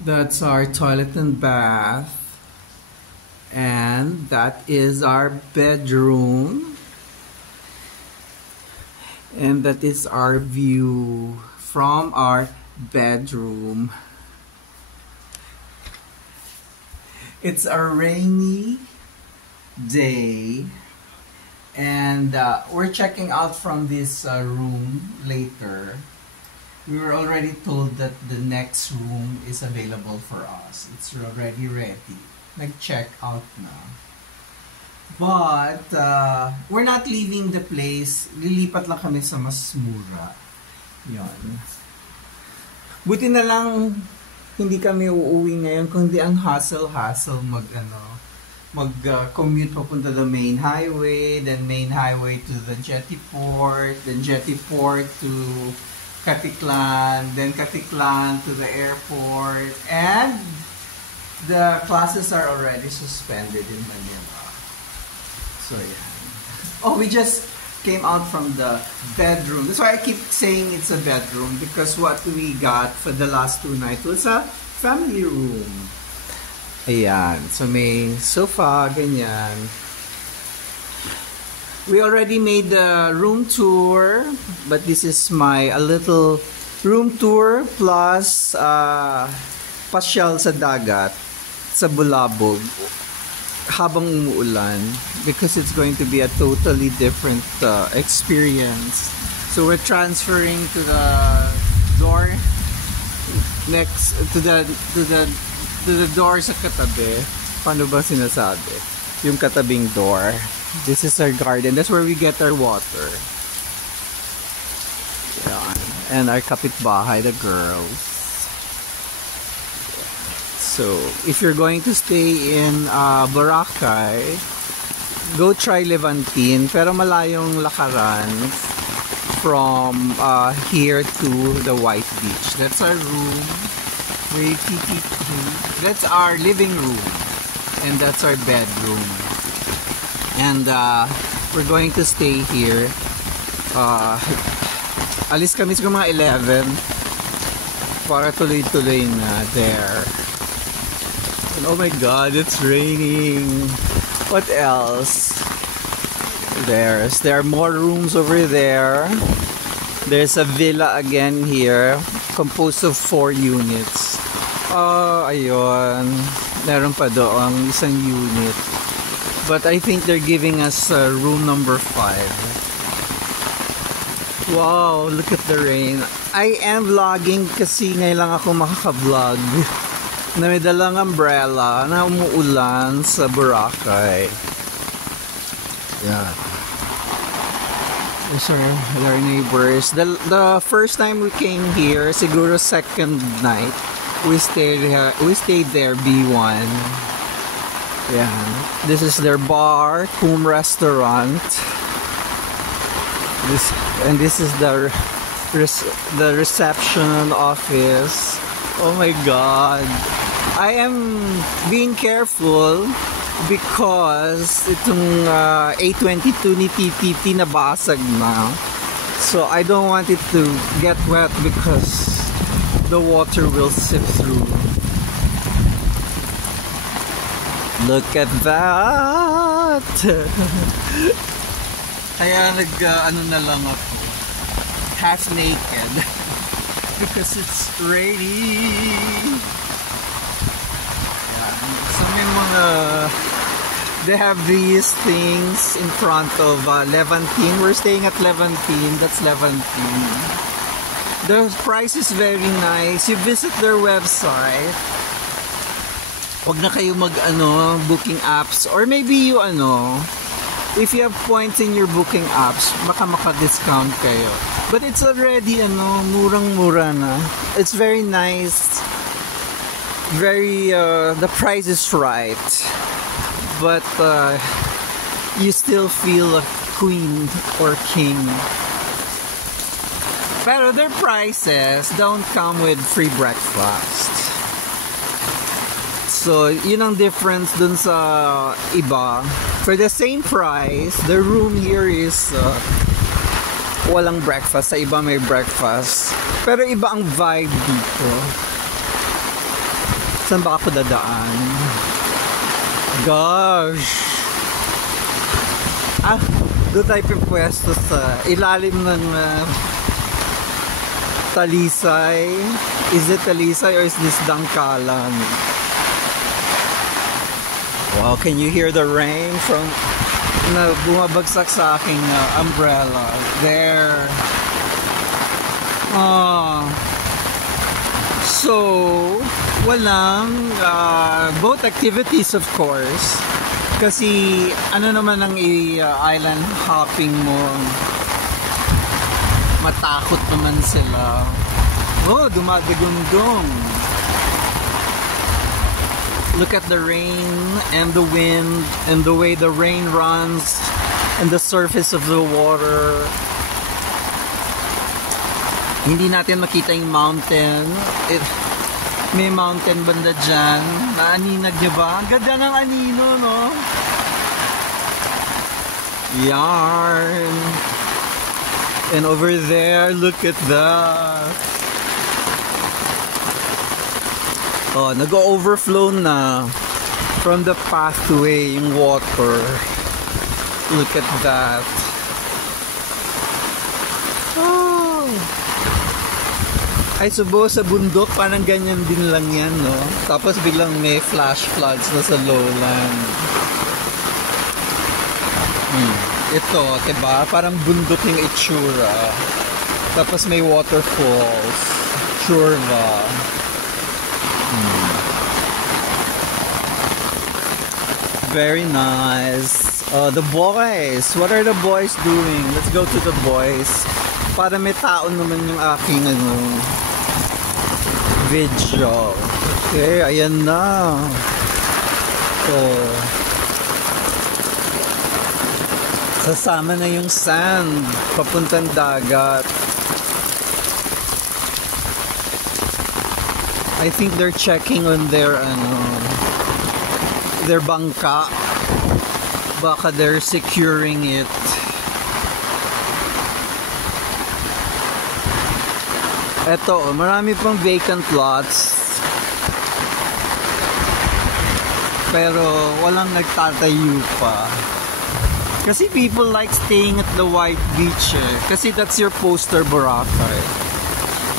That's our toilet and bath. And that is our bedroom. And that is our view from our bedroom. It's a rainy day. And we're checking out from this room later. We were already told that the next room is available for us. It's already ready. Nag-check out na. But we're not leaving the place. Lilipat lang kami sa mas mura. Yon. Buti na lang hindi kami uuwi ngayon kundi ang hassle-hassle mag-commute papunta the main highway, then main highway to the jetty port, then jetty port to Katiklan, then Katiklan to the airport, and the classes are already suspended in Manila. So yeah. Oh, we just came out from the bedroom. That's why I keep saying it's a bedroom, because what we got for the last 2 nights was a family room. Ayan. So may sofa, ganyan. We already made the room tour, but this is a little room tour plus pasyal sa dagat sa Bulabog habang umuulan, because it's going to be a totally different experience. So we're transferring to the door next to the door sa katabi. Paano ba sinasabi? Yung katabing door. This is our garden. That's where we get our water. Yan. And our kapitbahay, the girls. So, if you're going to stay in Boracay, go try Levantine. Pero malayong lakaran from here to the White Beach. That's our room. That's our living room. And that's our bedroom. And we're going to stay here. Alis kami sa mga 11 para tuloy-tuloy na there. And oh my God, it's raining. What else? There are more rooms over there. There's a villa again here, composed of 4 units. Ayun. Meron pa doon isang unit. But I think they're giving us room number 5. Wow, look at the rain. I am vlogging kasi ngayon lang ako makaka-vlog. Na may dalang umbrella na umuulan sa Boracay. Yeah. These are our neighbors. The first time we came here, siguro second night, we stayed there, B1. Yeah, this is their bar, Coom Restaurant. This is the reception office. Oh my God! I am being careful because itong A22 ni TTT nabasag na. So I don't want it to get wet because the water will seep through. Look at that! Kaya ano na lang ako, half naked because it's raining. Yeah. So may they have these things in front of Levantine. We're staying at Levantine. That's Levantine. The price is very nice. You visit their website. Wag na kayo booking apps, or maybe you if you have points in your booking apps, baka maka-discount kayo. But it's already murang-mura na. It's very nice. Very the price is right. But you still feel a queen or king. Pero their prices don't come with free breakfast. So, yun ang difference dun sa iba. For the same price, the room here is walang breakfast. Sa iba may breakfast. Pero iba ang vibe dito. Saan ba ako dadaan? Gosh! Doon tayo pipwesto sa ilalim ng Talisay. Is it Talisay or is this Dangkalan? Wow, can you hear the rain from na bumabagsak sa aking umbrella? There. So, walang boat activities of course. Kasi ano naman ang island hopping mo? Matakot naman sila. Oh, dumadagundong. Look at the rain and the wind and the way the rain runs and the surface of the water. Hindi natin makita yung mountain. May mountain banda dyan. Naaninag niyo ba? Ang ganda ng anino, no? Yarn. And over there, look at that. Oh, nag-overflow na from the pathway yung water. Look at that. Oh. I suppose sa bundok parang ganyan din lang yan, no? Tapos biglang may flash floods na sa lowland. Ito, diba? Parang bundok yung itsura. Tapos may waterfalls. Sure ba? Very nice. The boys. What are the boys doing? Let's go to the boys. Para may tao naman yung aking video. Okay, ayan na. Sasama na yung sand papuntang dagat. I think they're checking on their bangka. Baka they're securing it. Eto, marami pang vacant lots. Pero walang nagtatayo pa. Kasi people like staying at the white beach kasi that's your poster Boracay.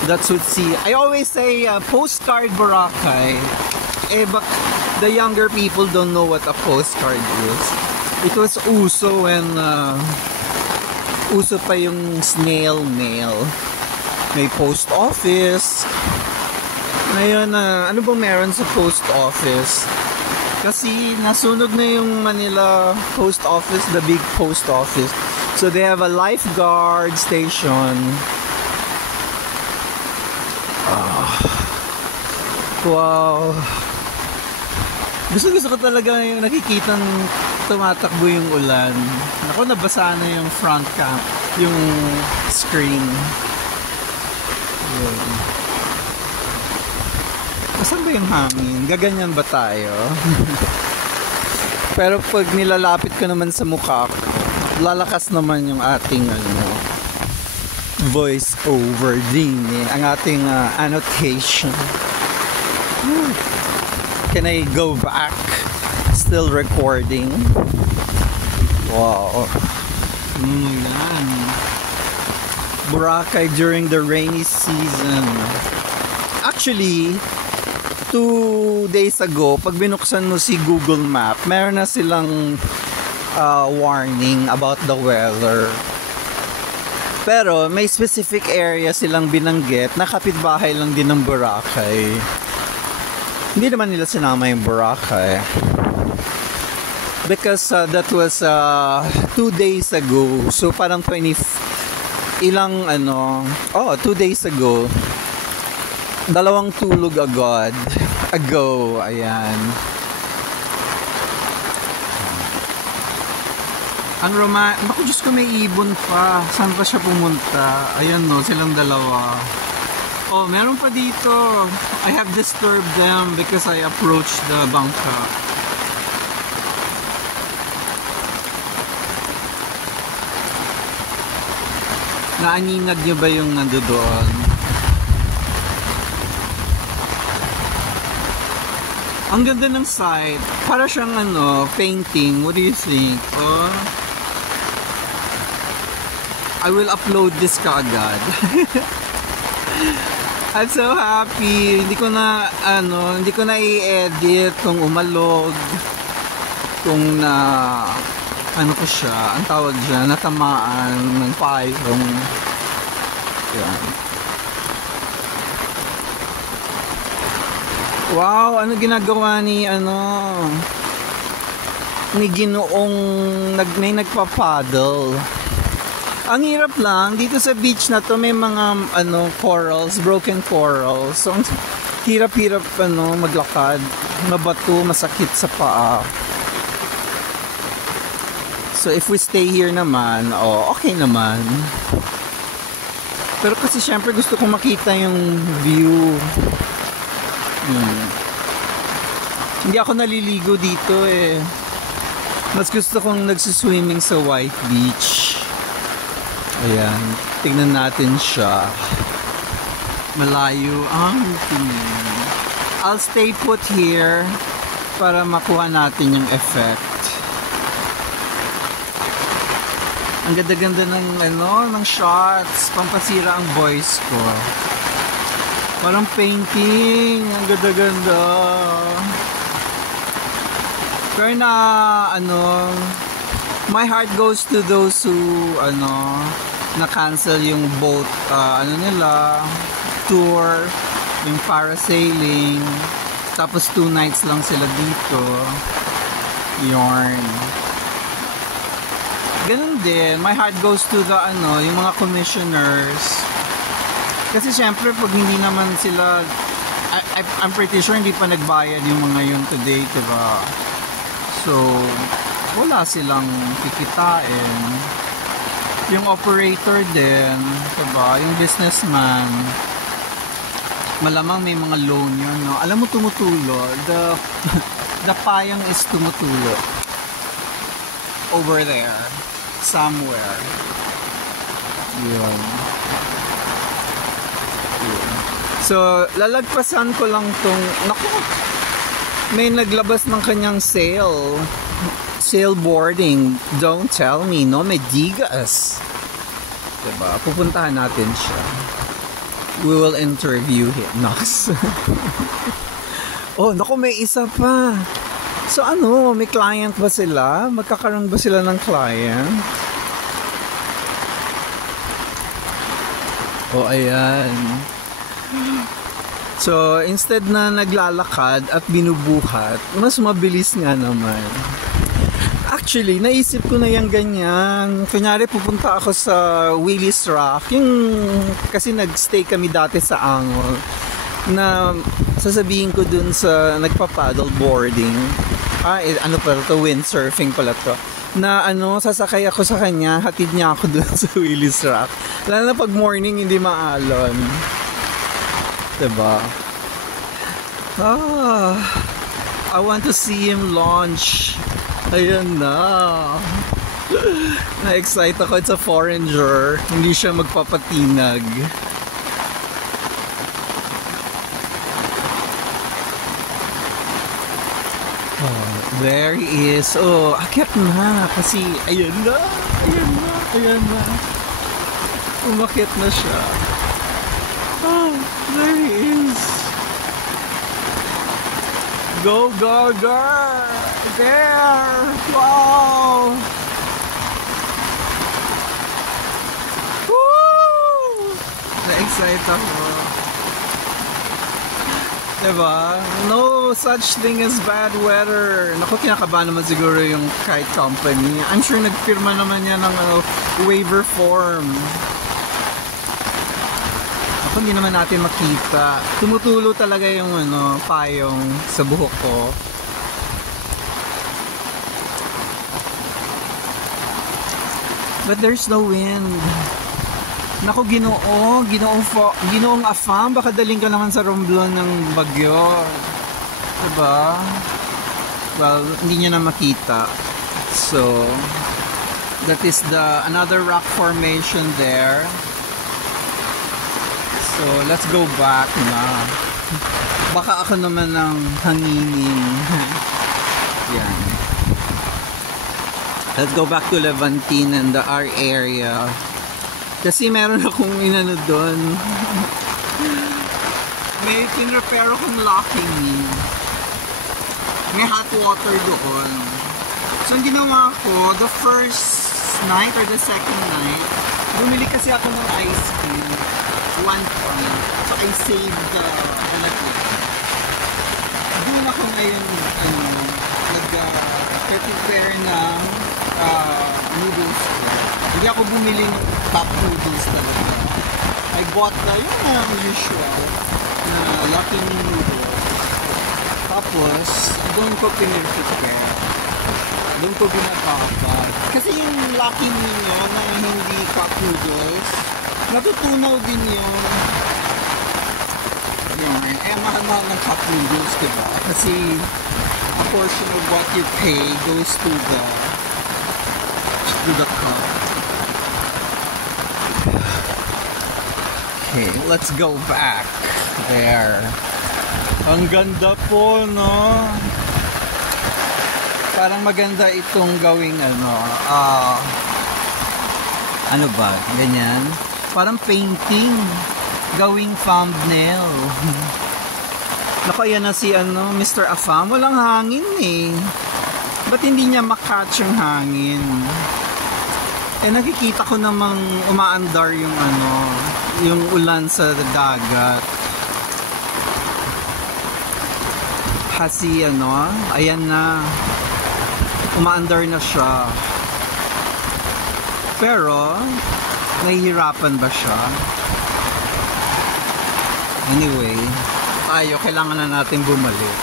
That's what I always say postcard Boracay. But the younger people don't know what a postcard is. It was uso when uso pa yung snail mail. May post office. Ngayon, ano bang meron sa post office? Kasi nasunog na yung Manila post office, the big post office. So they have a lifeguard station. Wow. Gusto ko talaga yung nakikitang tumatakbo yung ulan. Ako, nabasa na yung front cam, yung screen. Yun. Saan ba yung hangin? Gaganyan ba tayo? Pero pag nilalapit ko naman sa mukha ko, lalakas naman yung ating voice over din ang ating annotation. Can I go back? Still recording. Wow. Yan. Boracay during the rainy season. Actually, 2 days ago, pag binuksan mo si Google Map, meron na silang warning about the weather. Pero may specific area silang binanggit na kapitbahay lang din ng Boracay. Hindi naman nila sinama yung Boracay. Because that was 2 days ago. So parang 2 days ago. 2 tulog ago. Ayan. Ang Naku, Diyos ko, may ibon pa. Saan pa siya pumunta? Ayan, no, silang dalawa. Oh, meron pa dito. I have disturbed them because I approached the bangka. Naaninag niyo ba yung nandoon? Ang ganda ng site. Para siyang ano, painting. What do you think? Oh, I will upload this kaagad. I'm so happy. Hindi ko na i-edit kung umalog. Kung na ano ko siya, ang tawag dyan, natamaan ng payong. Yan. Wow, ano ginagawa ni Ginoong may nagpa-paddle. Ang hirap lang dito sa beach na to, may mga corals, broken corals. So ang hirap-hirap maglakad, mabato, masakit sa paa. So if we stay here naman, okay naman. Pero kasi syempre gusto kong makita yung view. Hindi ako naliligo dito eh. Mas gusto kong nagsuswimming sa White Beach. Ayan, tignan natin siya. Malayo ang tingin. I'll stay put here para makuha natin yung effect. Ang ganda-ganda ng shots. Pampasira ang voice ko. Parang painting. Ang ganda-ganda. Pero my heart goes to those who, na-cancel yung boat, nila, tour, yung parasailing. Tapos 2 nights lang sila dito. Yarn. Ganun din. My heart goes to the, yung mga commissioners. Kasi syempre pag hindi naman sila I'm pretty sure hindi pa nagbayad yung mga yun today, diba? So wala silang kikitain. Yung operator din, diba? Yung businessman, malamang may mga loan yun, no? Alam mo, tumutulo. The payang is tumutulo over there somewhere. Yun. So, lalagpasan ko lang tong, naku, may naglabas ng kanyang sailboarding. Don't tell me, no? May digas. Diba? Pupuntahan natin siya. We will interview him. Nox. Oh, naku, may isa pa. So, may client ba sila? Magkakaroon ba sila ng client? Oh, ayan. So, instead na naglalakad at binubuhat, mas mabilis nga naman. Actually, naisip ko na yung ganyan. Kunyari, pupunta ako sa Willis Rock. Kasi nagstay kami dati sa Angol. Na sasabihin ko dun sa nagpa-paddle boarding. Ano pala to? Windsurfing pala to. Na sasakay ako sa kanya, hatid niya ako dun sa Willis Rock. Lalo na pag morning, hindi maalon. Diba? I want to see him launch. Ayan na. Na-excite ako. It's a foreigner. Hindi siya magpapatinag. There he is. Oh, akyat na. Kasi, ayan na. Umakyat na siya. Oh, there he is. Go, go, go. There. Wow. Woo! Na-excite ako. Diba? No such thing as bad weather. Naku, kinakabahan naman siguro yung kite company. I'm sure nagpirma naman yan ng waiver form. Ako, hindi naman natin makita. Tumutulo talaga yung payong sa buhok ko. But there's no wind. Naku, Ginoong Afam, baka daling ka naman sa Romblon ng bagyo. Diba? Well, hindi nyo na makita. So, that is another rock formation there. So, let's go back na. Baka ako naman ang hanginin. Yan. Let's go back to Levantine and our area. Kasi meron akong inano doon. May pinrepair akong locking knee. May hot water doon. So, ang ginawa ko, the first night or the second night, bumili kasi ako ng ice cream. 1 pint. So, I saved the electric. Doon ako ngayon, nag-prepare ng noodles ko. Hindi ako bumili ng cup noodles talaga. I bought yung usual na Lucky Me noodles. Tapos, doon ko pinirprepare. Doon ko binatapag. Kasi yung Lucky Me niya na hindi cup noodles, natutunaw din yung mahal-mahal ng cup noodles, diba? Kasi a portion of what you pay goes to the cup. Okay, let's go back there. Ang ganda po, no? Parang maganda itong gawing ano ba? Ganyan. Parang painting. Gawing thumbnail. Naku, yan na si Mr. Afam. Walang hangin eh. Ba't hindi niya makatch yung hangin? Nakikita ko namang umaandar yung yung ulan sa dagat. Kasi ayan na. Umaandar na siya. Pero, nahihirapan ba siya? Anyway, kailangan na natin bumalik.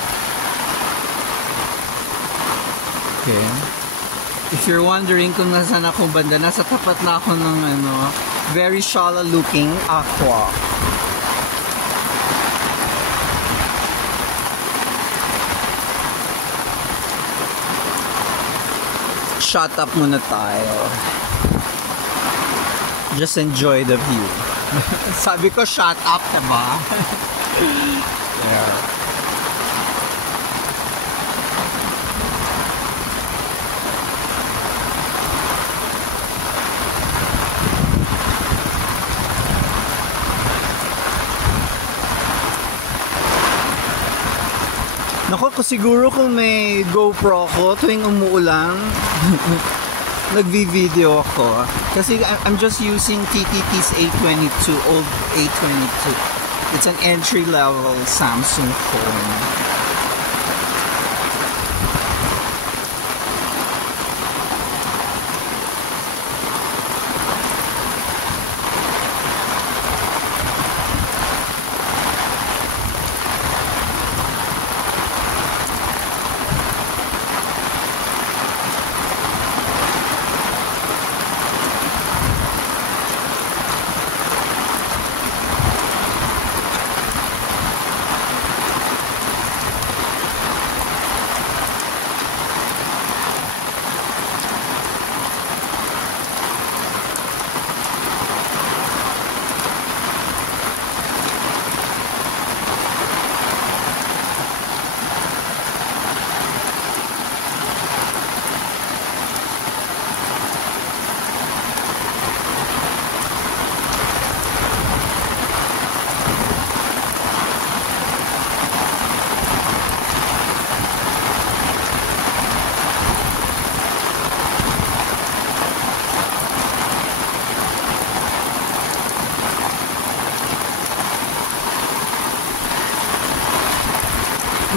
Okay. If you're wondering kung nasaan akong banda, nasa tapat na ako ng very shallow looking aqua. Shut up muna tayo. Just enjoy the view. Sabi ko shut up, diba? Yeah. Nako, siguro kung may GoPro ko tuwing umuulan, nagvi-video ako. Kasi I'm just using TTT's A22, old A22. It's an entry-level Samsung phone.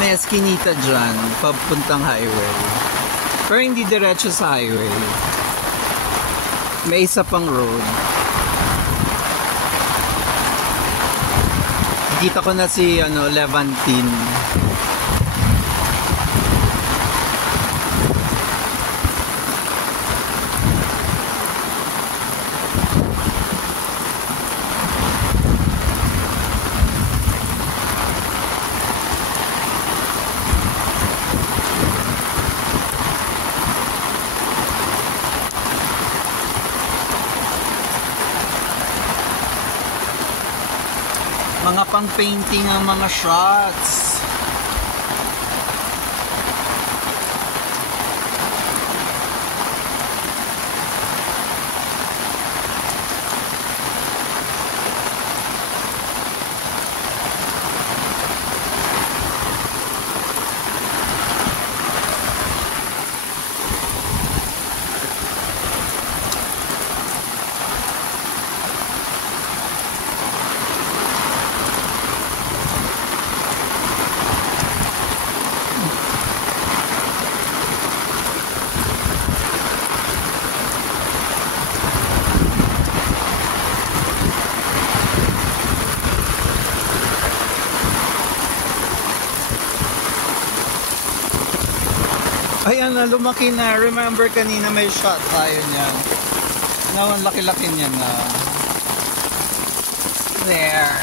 May eskinita dyan, papuntang highway. Pero hindi diretso sa highway. May isa pang road. Kita ko na si Levantine. Mga pang painting ang mga shots. Ayan na, lumaki na. Remember kanina may shot tayo niyan. Now, ang laki-laki niya na. There.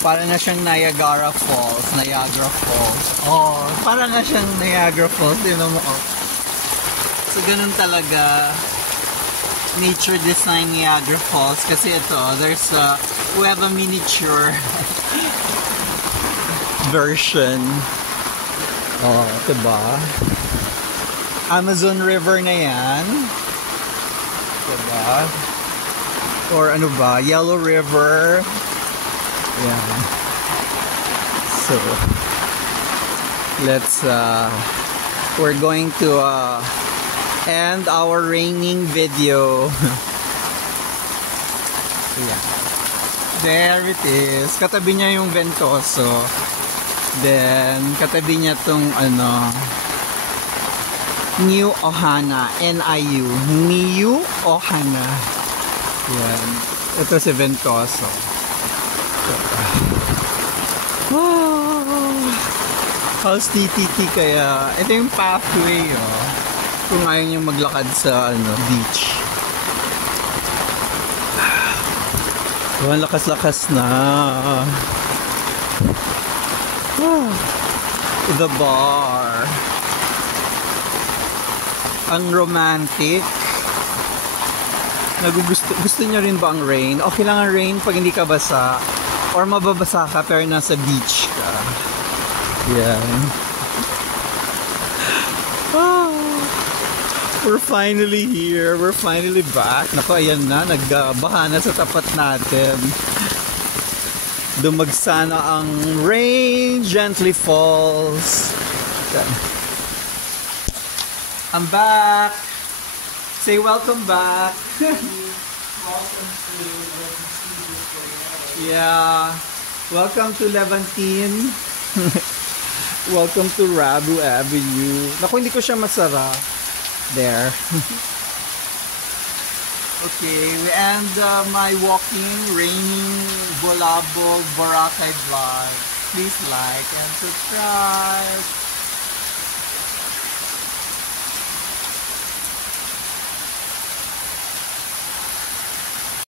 Para na siyang Niagara Falls. Niagara Falls. Oh, para na siyang Niagara Falls. Tignan mo. Oh. So, ganun talaga. Nature design Niagara Falls kasi ito we have a miniature version. Oh, diba? Amazon River na yan. Diba? Or ano ba? Yellow River. Yan. So, let's we're going to end our raining video. Yeah. There it is. Katabi niya yung Ventoso. Then, katabi niya tong New Ohana. N-I-U. New Ohana. Yan. Ito si Ventoso. How's TTT kaya? Ito yung pathway, oh. Kung ayaw niyo maglakad sa beach. Oh, ang lakas-lakas na. The bar. Ang romantic. Gusto niyo rin ba ang rain? Okay lang ang rain pag hindi ka basa. Or mababasa ka pero nasa beach ka. Yan. We're finally here. We're finally back. Naku, ayan na. Nagbaha na sa tapat natin. Dumagsa na ang rain gently falls. I'm back. Say welcome back. Welcome to yeah. Welcome to Levantine. Welcome to Rabu Avenue. Naku, hindi ko siya masara. There. Okay, we end my walking, raining, Bolabog, Boracay vlog. Please like and subscribe.